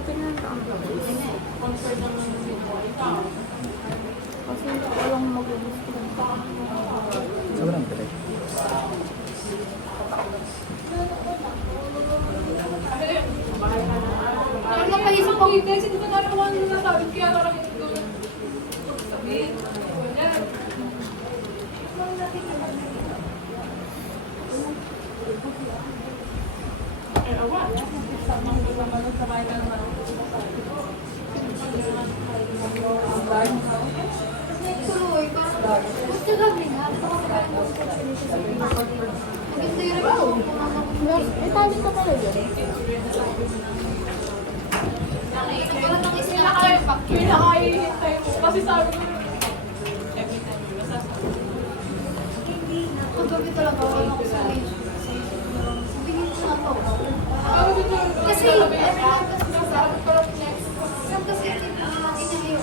Buti na ang labis. Kasi walang mag-gusto. Sobrang galing. Parang napaisip ako yung guys, hindi ba nalaman nung nasabi kaya parang ito sabihin. Tuloy, parang gusto kami nga. Maganda yung rin. Eh, tali ka pala dyan. Parang nakisip na kayo. Pinakahihintay mo. Kasi sabi ko, Kagabi talaga ako ako sa sabihin ko na to. Kasi, kasi inahayo ko.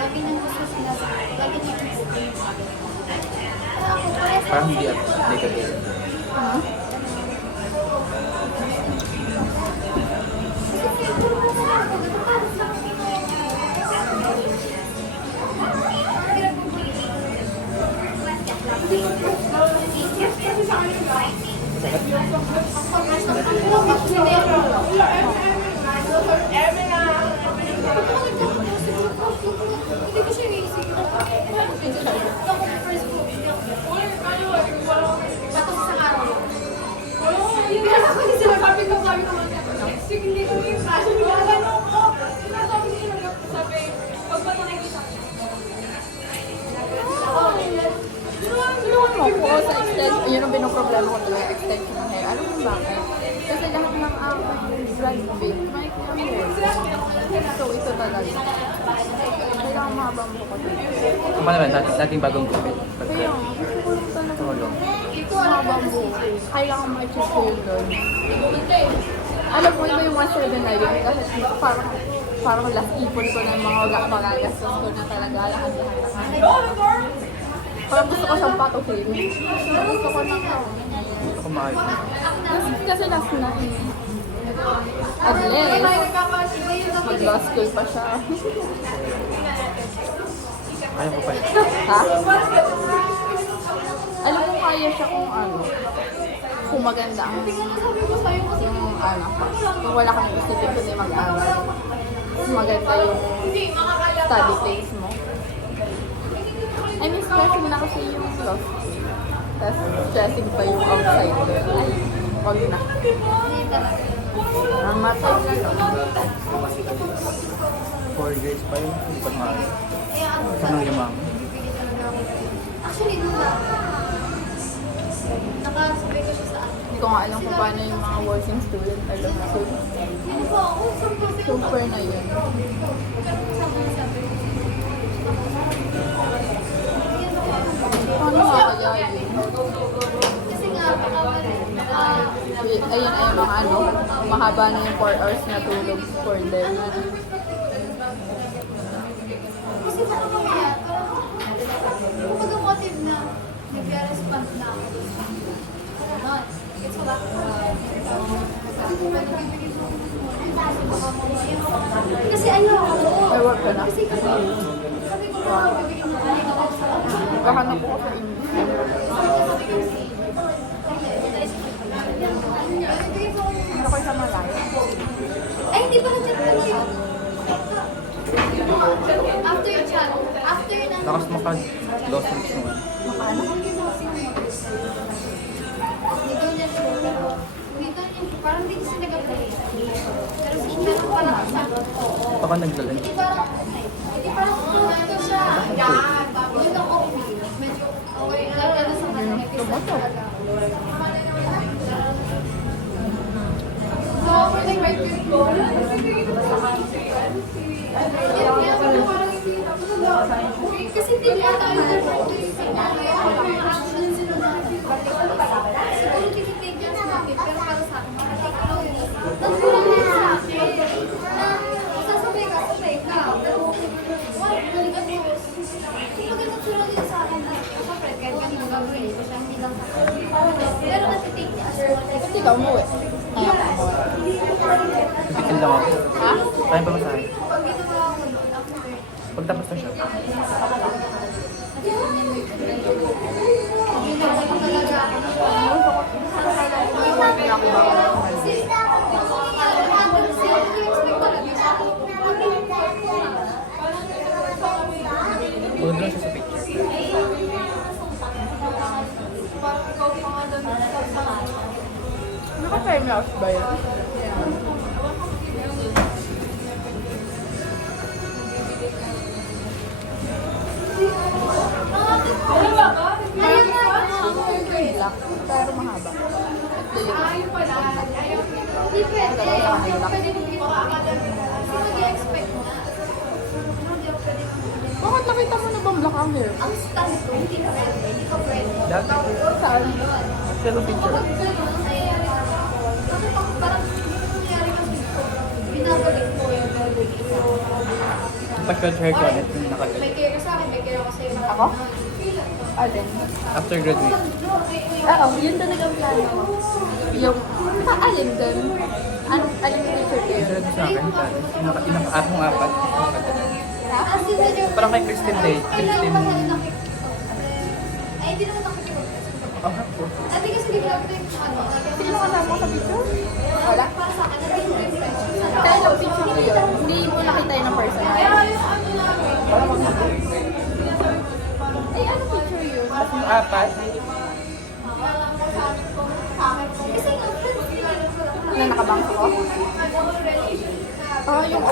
Lagi nang gusto sila. Lagi nang gusto sila. Ako, parang Parang hindi applicable. hindi ko siya inisip. Ako, first ko, bato sa araw. hindi ako sinasabi ko sige, hindi ko yung fashion. Gagano ko. Sinasabi nila sabi, pag ba nakikita ko. Ako sa extension, yun ang binoproblema ko talaga, extension ng hair. Alam mo bakit? Kasi lahat ng brand big, may hair. So, ito talaga. Kailangan mahabang buko dito. Kung paano naman, dating bagong gupit. Kaya, gusto ko lang talaga. Tulong. Mahabang buko. Kailangan ma-check ko yun doon. Alam mo, iba yung 179 kasi parang last ipon ko na yung mga magagastos ko na talaga lahat ng hair. Parang gusto ko siyang patuhin. Gusto ko ng Ako maayos. kasi last na eh. Unless, mag-law school pa siya. Ayaw ko pa yun. Ha? Alam mo, kaya siya kung maganda ang yung kung wala kang isipin kundi mag-aral. Kung maganda yung study place mo. I mean, stressing na kasi yung law school. Tapos stressing pa yung outside doon. Ay, wag na. Ang matay na to. 4 years pa yun. Hindi pa maayos. Parang limang. Actually, nakasabay ko siya sa akin. Hindi ko nga alam kung paano yung mga working student ay law school. Hindi po ako, Super na yun. Paano nga kaya yun? kasi nga, Ayun ay mga mahaba na yung 4 hours na tulog for them. kasi baka mamaya, kumbaga motive na nag-respond na ako. Ganon. It's a lot. Kasi ayaw ako. May work ka na? Kasi sabi ko na, bibigyan mo ka ako sa Baka na po ako sa English. Ano kayo sa Malaya? ay, hindi pa na-chat ko siya. After chat, after ng... Lakas maka-lost weeks naman. Makaano? Dito niya siya. Dito niya, parang dito siya nag-apply. Pero meron parang isa. Baka nagdalan. Hindi parang ito siya. Yan. Yun ang okay. Medyo okay. Lalo sa kanya. So, when I write this goal, kasi hindi ko tayo siguro tinitake yan sa akin, pero para sa akin, nagkulang din sa akin na sasabay ka, pero balikan mo. Kumbaga nagsulang din sa akin na kapag kahit kanino gagawin ko siya, hindi lang sa akin. Pero natitake niya as well. Kasi ikaw umuwi. Kaya ka umuwi. Nagtitin lang ako. Ha? Kaya pa masahe. Pag ginawa ko nun, after, Pagtapos na siya. ginawa ko talaga ako. Kasi, Huwag lang siya sa picture. Naka-time lapse ba yan? Black, pero mahaba. Hindi pwede. Hindi ako pwede mag-ginawa. Kasi nag-expect na. Hindi ako pwede mag-ginawa. Bakit nakita mo na bang black ang hair? Ang stand ko, hindi ka pwede. Hindi ka pwede. Dati. Saan? Pero picture. Kapag gano'n, nangyayari ka sa ako. Bakit ako parang nangyayari kasi ko, binabalik ko yung gagawin ko. Pa-short hair ko ulit nung May nakagalit. care ka sa akin, may care ako sa'yo. Ako? Alin? After graduate. Oo, yun talaga ang plano ko. Yung, alin dun? Alin yung picture ko yun? Pero sa akin, akong apat. As in, medyo- Parang kay Christine Day. Kailangan Christine. ba tayo nakikita? Ay, hindi naman nakikita. Oh, po. Ate kasi bigla ko yung ano, Sino kasama mo sa picture? Wala? para sa akin, naging difference. Kaya yung picture ko yun, hindi mo nakita yun ng personal. Ay, ano picture yun? Yung apat. Kasi nga, friends, Na nakabangko ko? yung